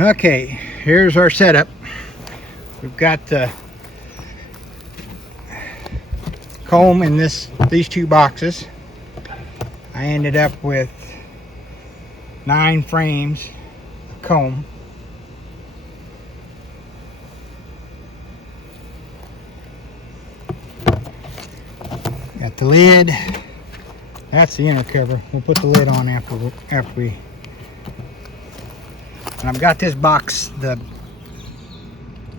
Okay, here's our setup. We've got the comb in these two boxes. I ended up with 9 frames of comb. Got the lid. That's the inner cover. We'll put the lid on after we. And I've got this box, the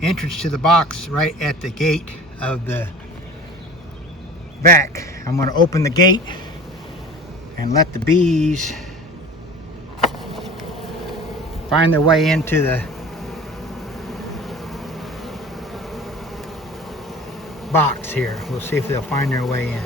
entrance to the box right at the gate of the back. I'm going to open the gate and let the bees find their way into the box here. We'll see if they'll find their way in.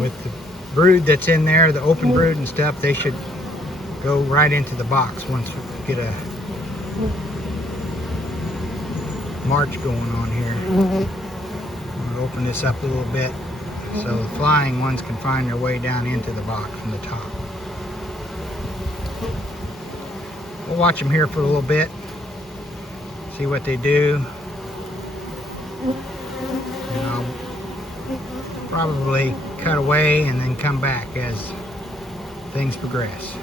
With the brood that's in there, the open brood and stuff, they should go right into the box once we get a march going on here. I'm going to open this up a little bit so the flying ones can find their way down into the box from the top. We'll watch them here for a little bit, see what they do. And I'll probably cut away and then come back as things progress.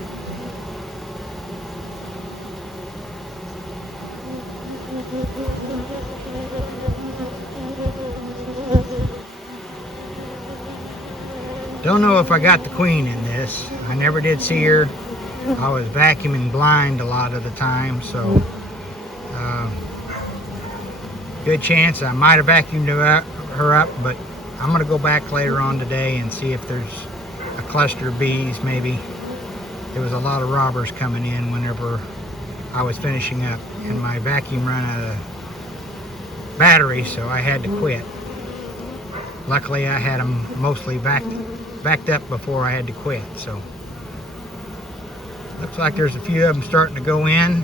Don't know if I got the queen in this. I never did see her. I was vacuuming blind a lot of the time, so good chance I might have vacuumed her up, but I'm going to go back later on today and see if there's a cluster of bees. Maybe there was a lot of robbers coming in whenever I was finishing up, and my vacuum ran out of battery, so I had to quit. Luckily I had them mostly backed up before I had to quit. So looks like there's a few of them starting to go in.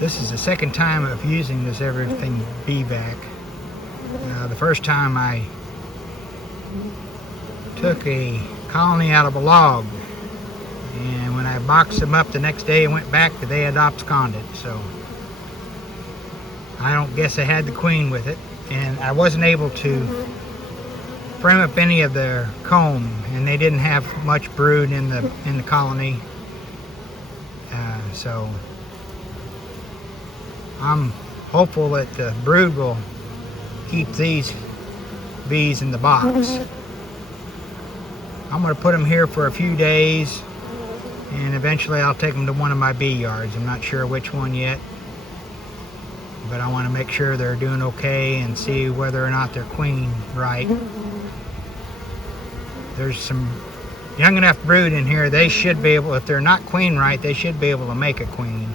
This is the second time of using this everything bee vac. The first time I took a colony out of a log, and when I boxed them up the next day and went back, they had absconded. So I don't guess I had the queen with it, and I wasn't able to frame up any of their comb, and they didn't have much brood in the colony. So I'm hopeful that the brood will keep these bees in the box. I'm going to put them here for a few days, and eventually I'll take them to one of my bee yards. I'm not sure which one yet, but I want to make sure they're doing okay and see whether or not they're queen right. There's some young enough brood in here. They should be able, if they're not queen right, they should be able to make a queen.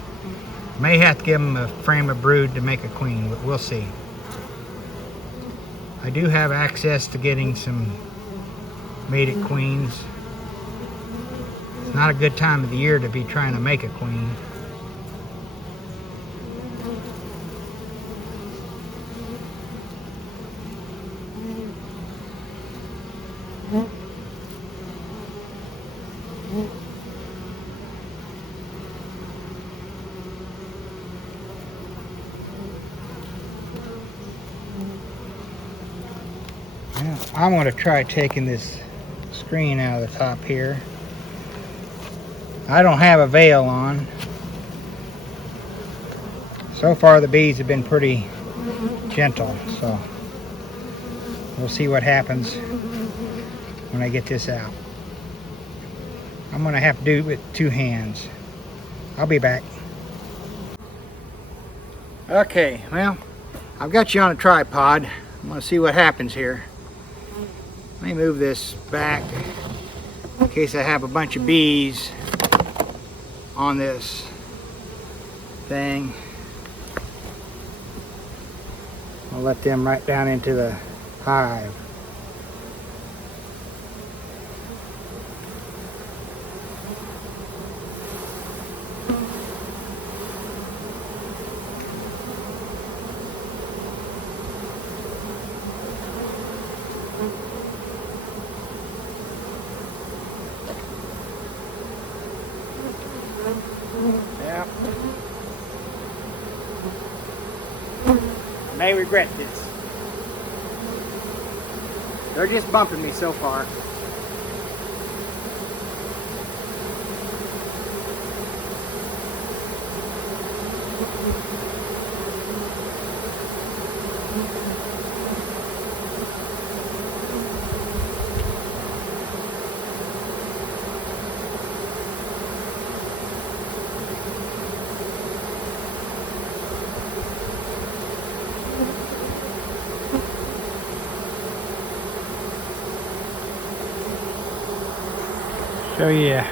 May have to give them a frame of brood to make a queen, but we'll see. I do have access to getting some mated queens. It's not a good time of the year to be trying to make a queen. I'm going to try taking this screen out of the top here. I don't have a veil on. So far the bees have been pretty gentle, so we'll see what happens when I get this out. I'm gonna have to do it with 2 hands. I'll be back. Okay, well, I've got you on a tripod. I'm gonna see what happens here. Let me move this back in case I have a bunch of bees on this thing. I'll let them right down into the hive. Yep. I may regret this. They're just bumping me so far. Show you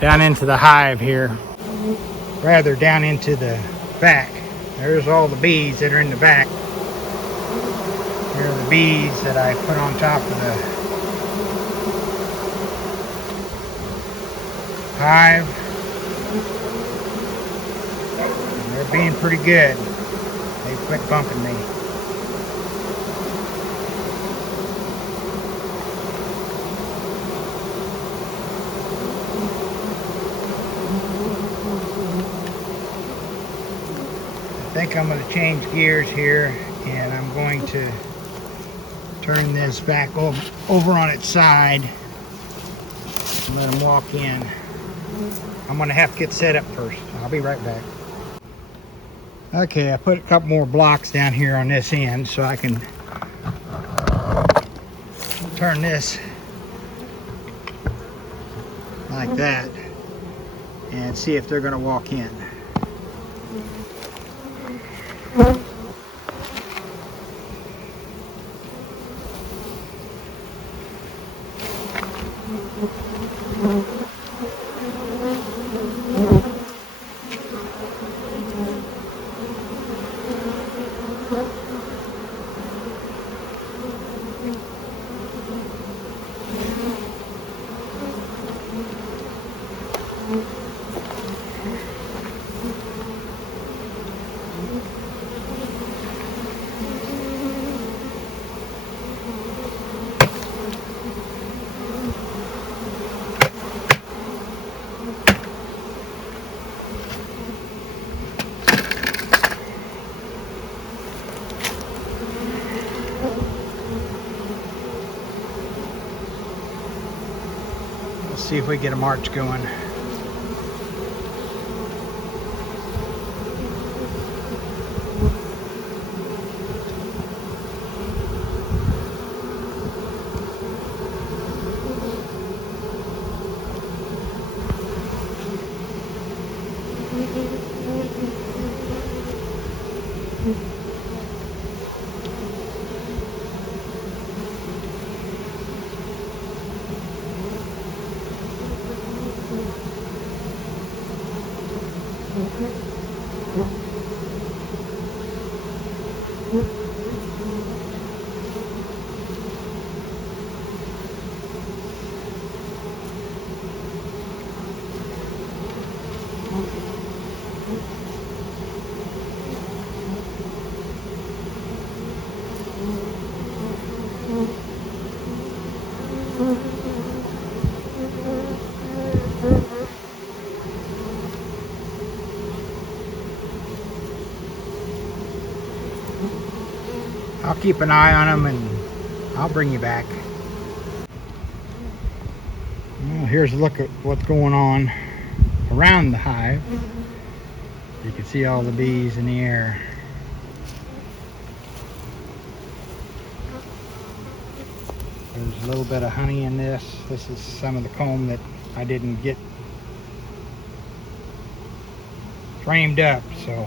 down into the hive here, rather down into the back. There's all the bees that are in the back. Here are the bees that I put on top of the hive. And they're being pretty good. They quit bumping me. I think I'm going to change gears here, and I'm going to turn this back over on its side and let them walk in. I'm going to have to get set up first. I'll be right back. Okay, I put a couple more blocks down here on this end so I can turn this like that and see if they're going to walk in. Let's see if we get a march going. I'll keep an eye on them and I'll bring you back. Well, here's a look at what's going on around the hive. You can see all the bees in the air. There's a little bit of honey in this. This is some of the comb that I didn't get framed up, so.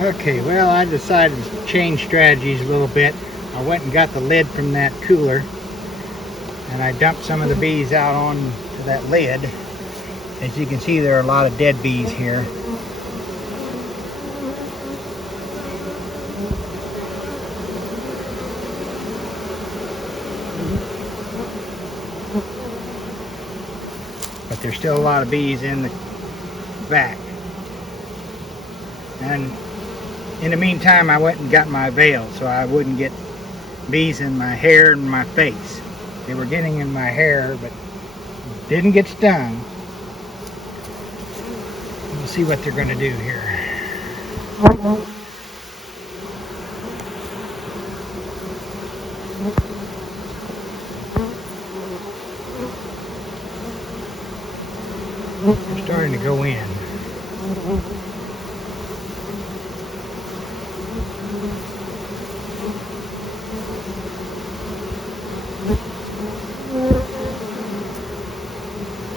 Okay, well, I decided to change strategies a little bit. I went and got the lid from that cooler, and I dumped some of the bees out onto that lid. As you can see, there are a lot of dead bees here. But there's still a lot of bees in the back. And in the meantime, I went and got my veil so I wouldn't get bees in my hair and my face. They were getting in my hair, but didn't get stung. We'll see what they're going to do here. They're starting to go in.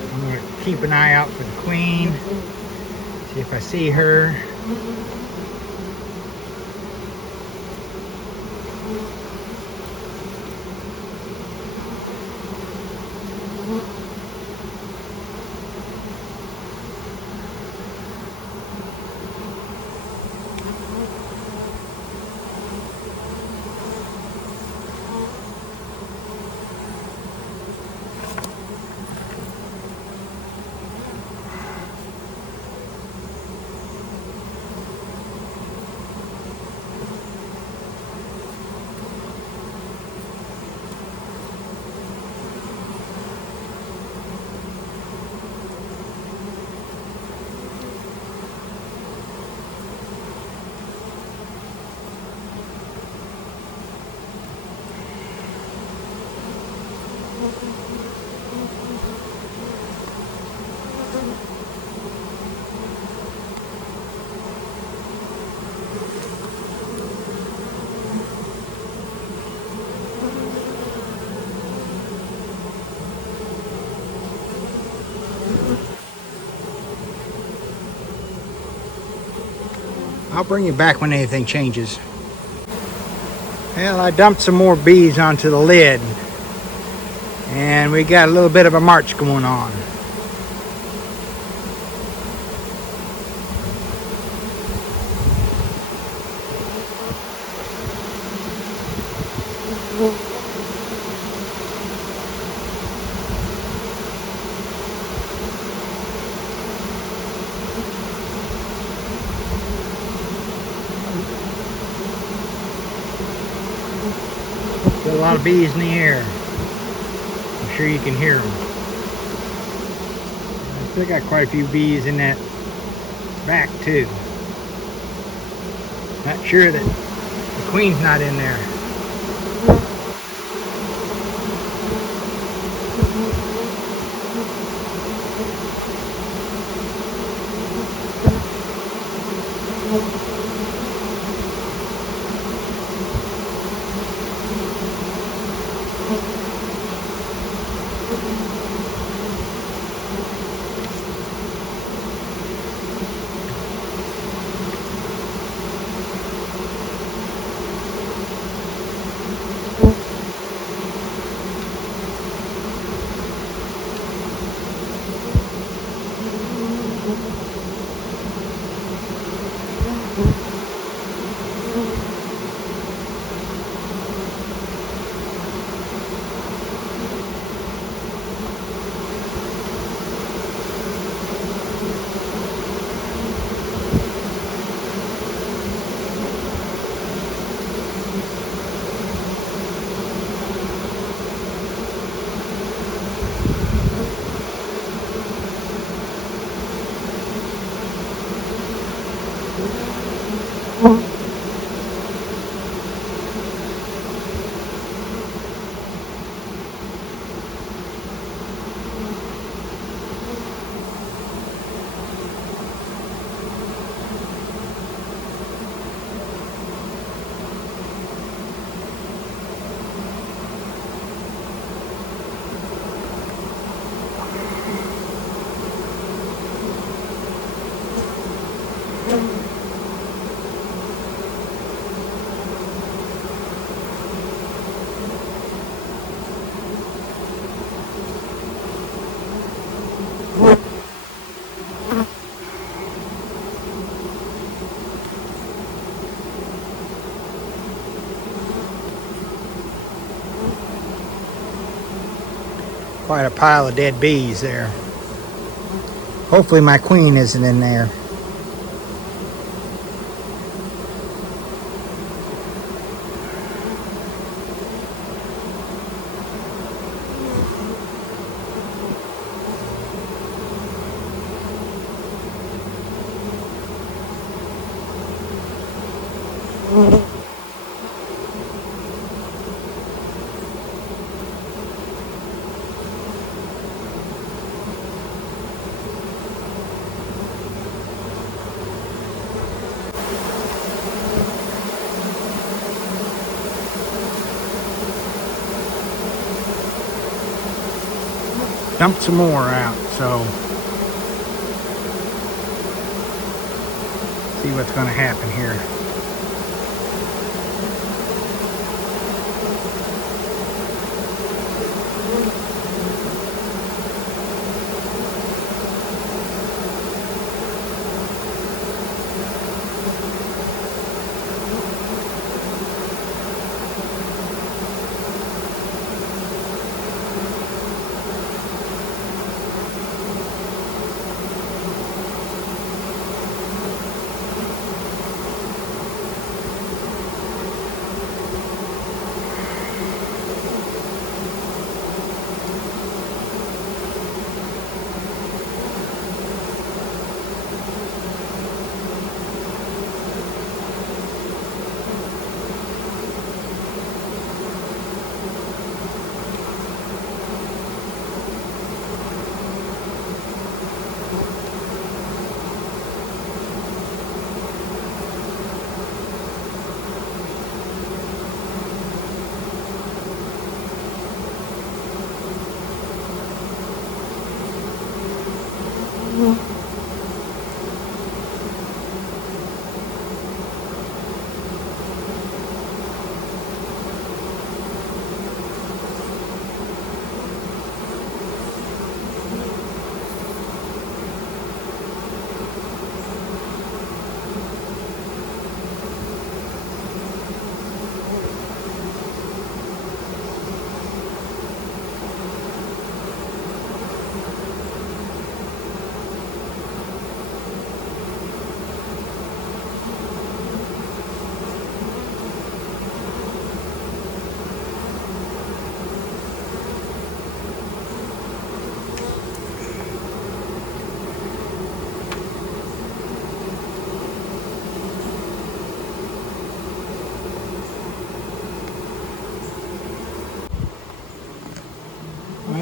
I'm going to keep an eye out for the queen. See if I see her. I'll bring you back when anything changes. Well, I dumped some more bees onto the lid, and we got a little bit of a march going on. Got a lot of bees in the air. I'm sure you can hear them. I still got quite a few bees in that back too. Not sure that the queen's not in there. Quite a pile of dead bees there. Hopefully my queen isn't in there. Dumped some more out, so see what's going to happen here.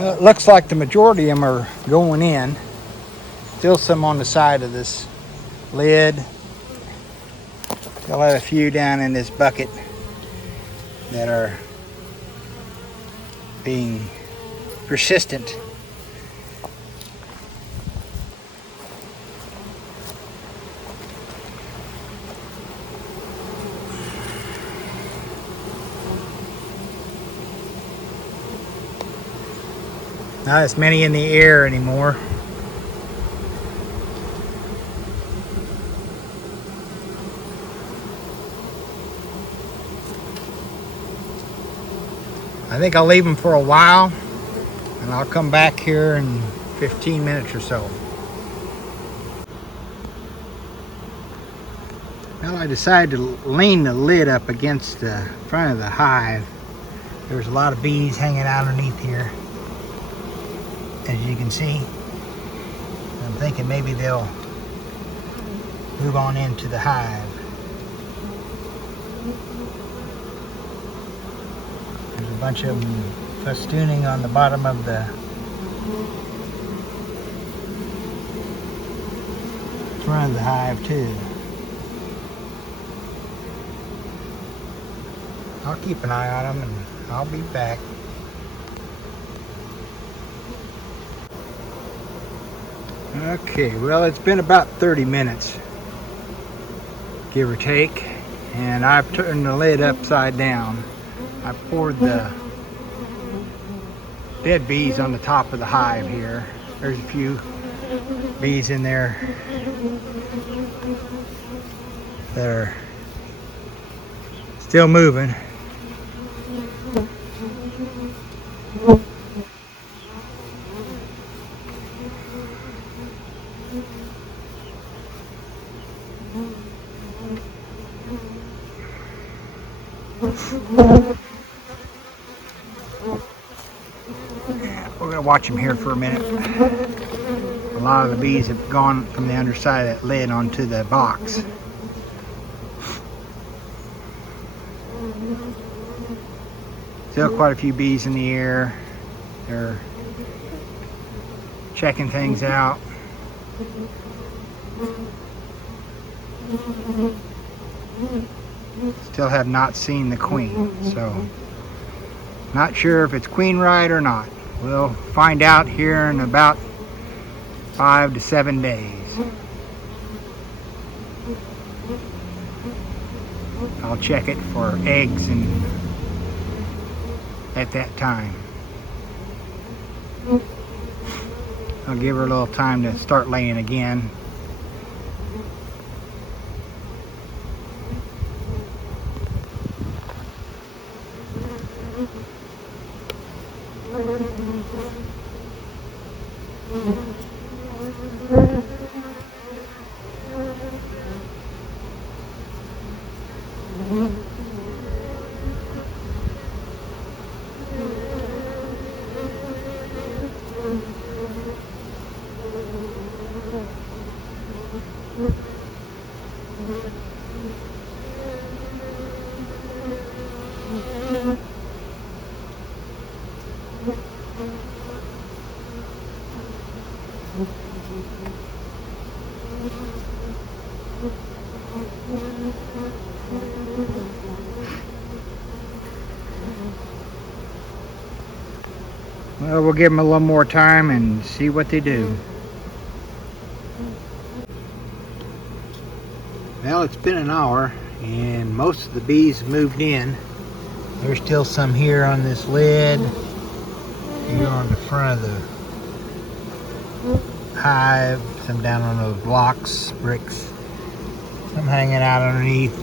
Well, it looks like the majority of them are going in. Still some on the side of this lid. Still have a few down in this bucket that are being persistent. Not as many in the air anymore. I think I'll leave them for a while, and I'll come back here in 15 minutes or so. Well, I decided to lean the lid up against the front of the hive. There's a lot of bees hanging out underneath here, as you can see. I'm thinking maybe they'll move on into the hive. There's a bunch of them festooning on the bottom of the front of the hive too. I'll keep an eye on them and I'll be back. Okay, well, it's been about 30 minutes, give or take, and I've turned the lid upside down. I poured the dead bees on the top of the hive here. There's a few bees in there that are still moving. We're going to watch them here for a minute. A lot of the bees have gone from the underside of that lid onto the box. Still quite a few bees in the air. They're checking things out. Still have not seen the queen, so not sure if it's queen right or not. We'll find out here in about 5 to 7 days. I'll check it for eggs and at that time. I'll give her a little time to start laying again. Well, we'll give them a little more time and see what they do. Well, it's been an hour and most of the bees have moved in. There's still some here on this lid, here on the front of the hive, some down on those blocks, bricks, some hanging out underneath.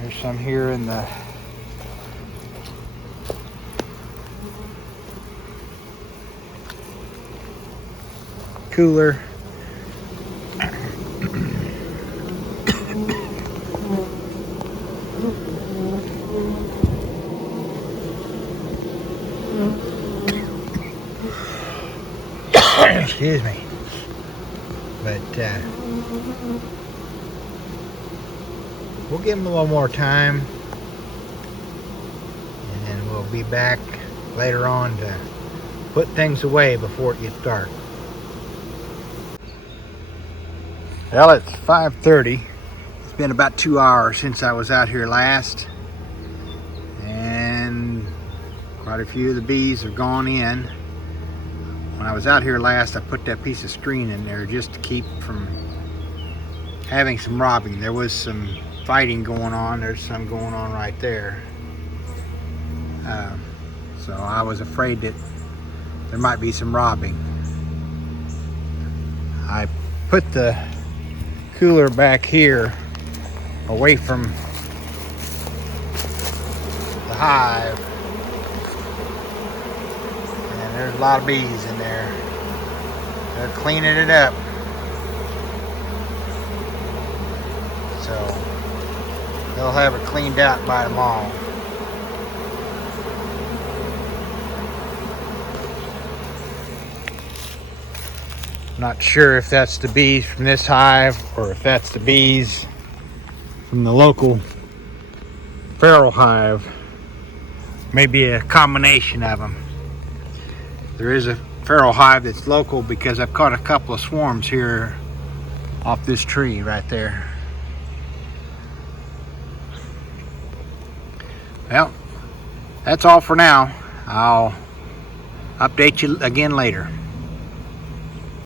There's some here in the cooler. Excuse me. But we'll give them a little more time, and then we'll be back later on to put things away before it gets dark. Well, it's 5:30. It's been about 2 hours since I was out here last, and quite a few of the bees have gone in. When I was out here last, I put that piece of screen in there just to keep from having some robbing. There was some fighting going on. There's some going on right there. So I was afraid that there might be some robbing. I put the cooler back here away from the hive, and there's a lot of bees in there. They're cleaning it up, so they'll have it cleaned out by tomorrow. Not sure if that's the bees from this hive or if that's the bees from the local feral hive. Maybe a combination of them. There is a feral hive that's local because I've caught a couple of swarms here off this tree right there. Well, that's all for now. I'll update you again later.